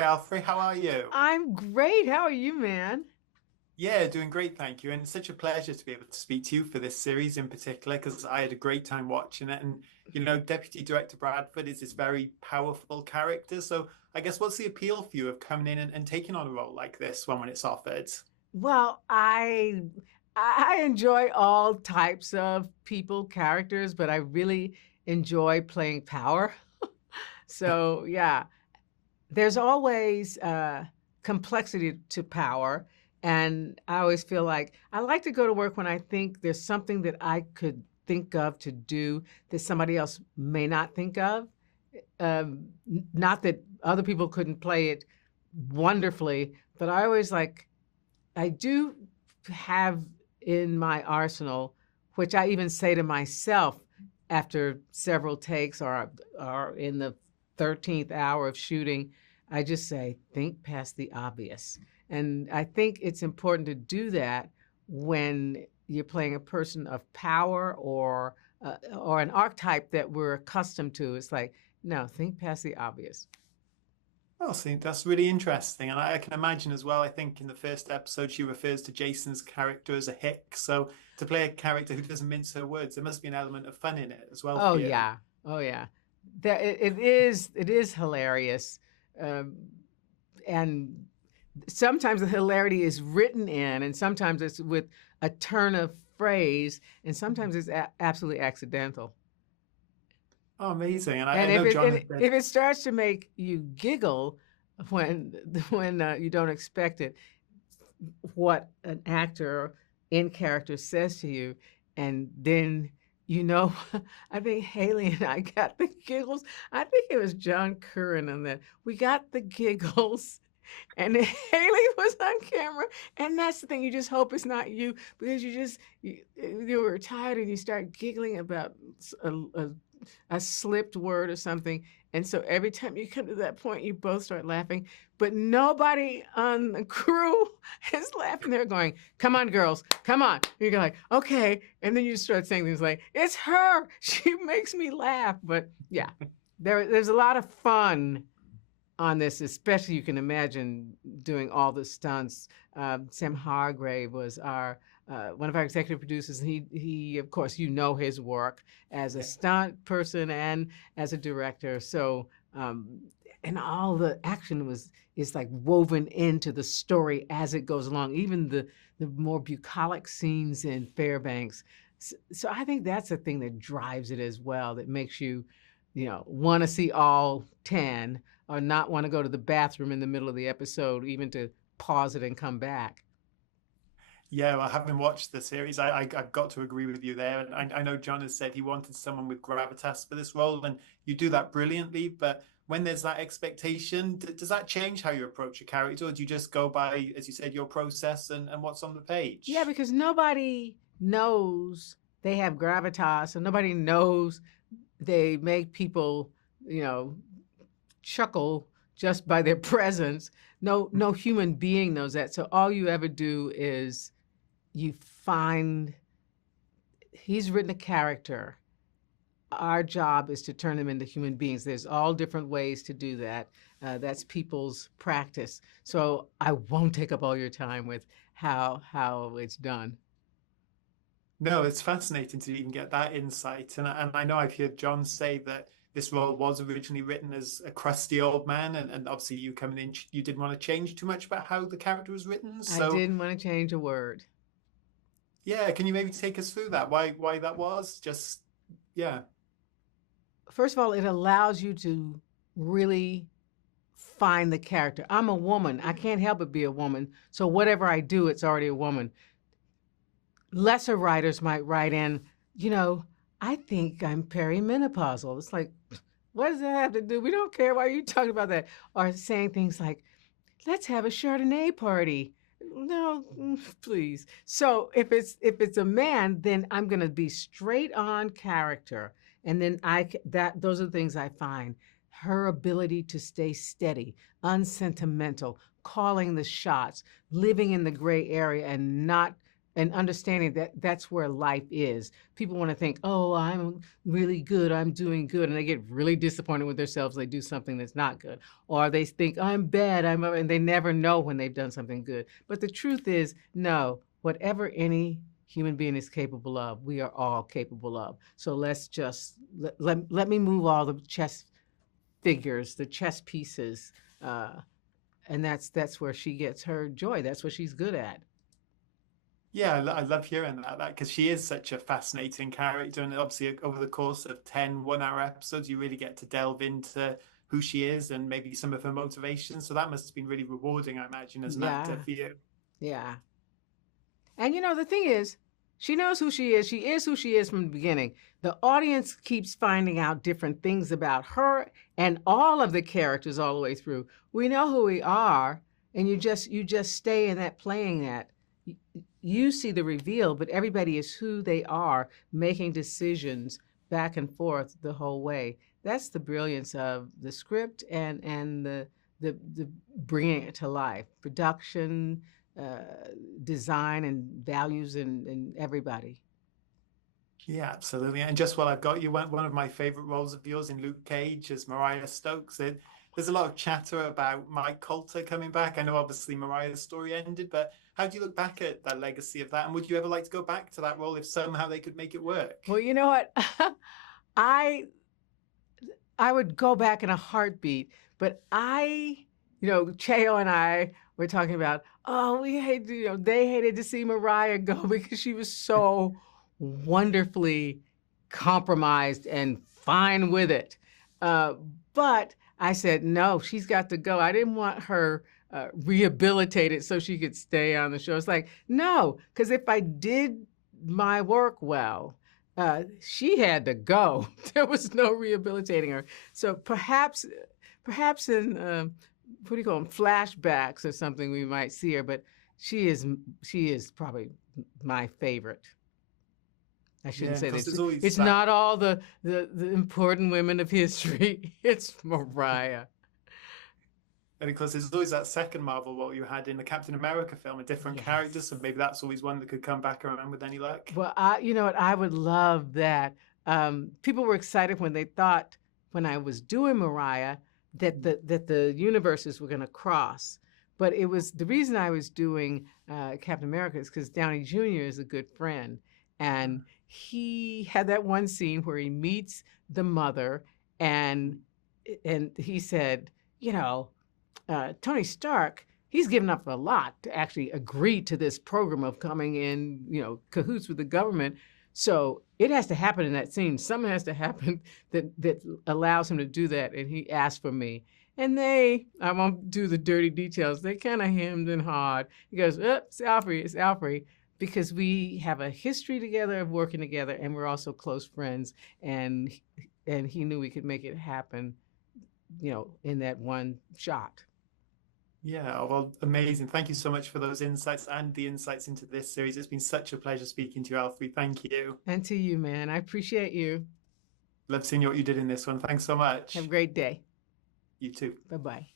Alfre. How are you? I'm great. How are you, man? Yeah, doing great, thank you. And it's such a pleasure to be able to speak to you for this series in particular because I had a great time watching it. And, Deputy Director Bradford is this very powerful character. So I guess what's the appeal for you of coming in and taking on a role like this when it's offered? Well, I enjoy all types of people, characters, but I really enjoy playing power. So yeah, there's always complexity to power, and I always feel like I like to go to work when I think there's something that I could think of to do that somebody else may not think of. Not that other people couldn't play it wonderfully, but I do have in my arsenal, which I even say to myself after several takes or in the 13th hour of shooting, I just say, think past the obvious. And I think it's important to do that when you're playing a person of power or an archetype that we're accustomed to. It's like, no, think past the obvious. Oh, see, that's really interesting. And I can imagine as well, I think in the first episode, she refers to Jason's character as a hick. So to play a character who doesn't mince her words, there must be an element of fun in it as well Oh for you. yeah, oh yeah. It is hilarious, um, and sometimes the hilarity is written in, and sometimes it's with a turn of phrase, and sometimes it's absolutely accidental. Oh, amazing. And I And know John has said, if it starts to make you giggle when you don't expect it, what an actor in character says to you, and then you know, I think Haley and I got the giggles. I think it was John Curran on that. We got the giggles, and then Haley was on camera, and that's the thing. You just hope it's not you because you were tired and you start giggling about a slipped word or something. And so every time you come to that point, you both start laughing, but nobody on the crew is laughing. They're going, come on, girls, come on. You're like, okay. And then you start saying things like, it's her. She makes me laugh. But yeah, there's a lot of fun on this, especially you can imagine doing all the stunts. Sam Hargrave was our one of our executive producers. He of course, his work as a yeah. stunt person and as a director. So and all the action is like woven into the story as it goes along. Even the more bucolic scenes in Fairbanks. So I think that's the thing that drives it as well. That makes you, want to see all 10 or not want to go to the bathroom in the middle of the episode, even to pause it and come back. Yeah, well, having watched the series, I've got to agree with you there. And I know John has said he wanted someone with gravitas for this role, and you do that brilliantly. But when there's that expectation, does that change how you approach a character, or do you just go by, as you said, your process and what's on the Yeah, page? because nobody knows they have gravitas, and nobody knows they make people, you know, chuckle just by their presence. No human being knows that. So all you ever do is you find he's written a character. Our job is to turn them into human beings. There's all different ways to do that. That's people's practice. So I won't take up all your time with how it's done. No, it's fascinating to even get that insight. And I know I've heard John say that this role was originally written as a crusty old man, and obviously you coming in, you didn't want to change too much about how the character was written. I So didn't want to change a word. yeah, can you maybe take us through that? Why that was? Just yeah. First of all, it allows you to really find the character. I'm a woman. I can't help but be a woman. So whatever I do, it's already a woman. Lesser writers might write in, you know, I think I'm perimenopausal. It's like, what does that have to do? We don't care. Why are you talking about that? Or saying things like, let's have a Chardonnay party. No, please. So if it's a man, then I'm going to be straight on character, and then those are the things I find. Her ability to stay steady, unsentimental, calling the shots, living in the gray area, and not and understanding that that's where life is. People want to think, oh, I'm really good, I'm doing good, and they get really disappointed with themselves. They do something that's not good, or they think I'm bad, and they never know when they've done something good. But the truth is, no, whatever any human being is capable of, we are all capable of. So let's just let me move all the chess figures, the chess pieces, uh, and that's where she gets her joy. That's what she's good at. Yeah, I love hearing that because she is such a fascinating character, and obviously over the course of 10 one-hour episodes, you really get to delve into who she is and maybe some of her motivations. So that must have been really rewarding, I imagine, as an actor Yeah, for you. yeah. And the thing is, she knows who she is. She is who she is from the beginning. The audience keeps finding out different things about her and all of the characters all the way through. We know who we are, and you just stay in that playing that. You see the reveal, but everybody is who they are, making decisions back and forth the whole way. That's the brilliance of the script and the bringing it to life. Production, design, and values in everybody. Yeah, absolutely. And just while I've got you, one of my favorite roles of yours in Luke Cage as Mariah Stokes. There's a lot of chatter about Mike Coulter coming back. I know obviously Mariah's story ended, but how do you look back at that legacy of that? And would you ever like to go back to that role if somehow they could make it work? Well, you know what? I I would go back in a heartbeat, but Cheo and I were talking about, oh, we hate, they hated to see Mariah go because she was so wonderfully compromised and fine with it. Uh, but I said, no, she's got to go. I didn't want her rehabilitated so she could stay on the show. It's like, no, because if I did my work well, she had to go. There was no rehabilitating her. So perhaps in what do you call them, flashbacks or something, we might see her. But she is probably my favorite. I shouldn't Yeah, say because this. there's always It's that. not all the important women of history. It's Mariah. And of course, there's always that second Marvel role you had in the Captain America film, a different character. So Yes. maybe that's always one that could come back around with any luck. Well, you know what? I would love that. People were excited when they thought, when I was doing Mariah, that the universes were going to cross. But it was the reason I was doing Captain America is because Downey Jr. is a good friend, and he had that one scene where he meets the mother, and he said, Tony Stark, he's given up a lot to actually agree to this program of coming in, cahoots with the government. So it has to happen in that scene. Something has to happen that allows him to do that. And he asked for me. And I won't do the dirty details. They kind of hemmed and hawed. He goes, it's Alfre, because we have a history together of working together, and we're also close friends. And he knew we could make it happen, in that one shot. Yeah, well, amazing. Thank you so much for those insights and the insights into this series. It's been such a pleasure speaking to you, Alfie. Thank you. And to you, man. I appreciate you. Love seeing what you did in this one. Thanks so Have a much. great day. You too. Bye bye.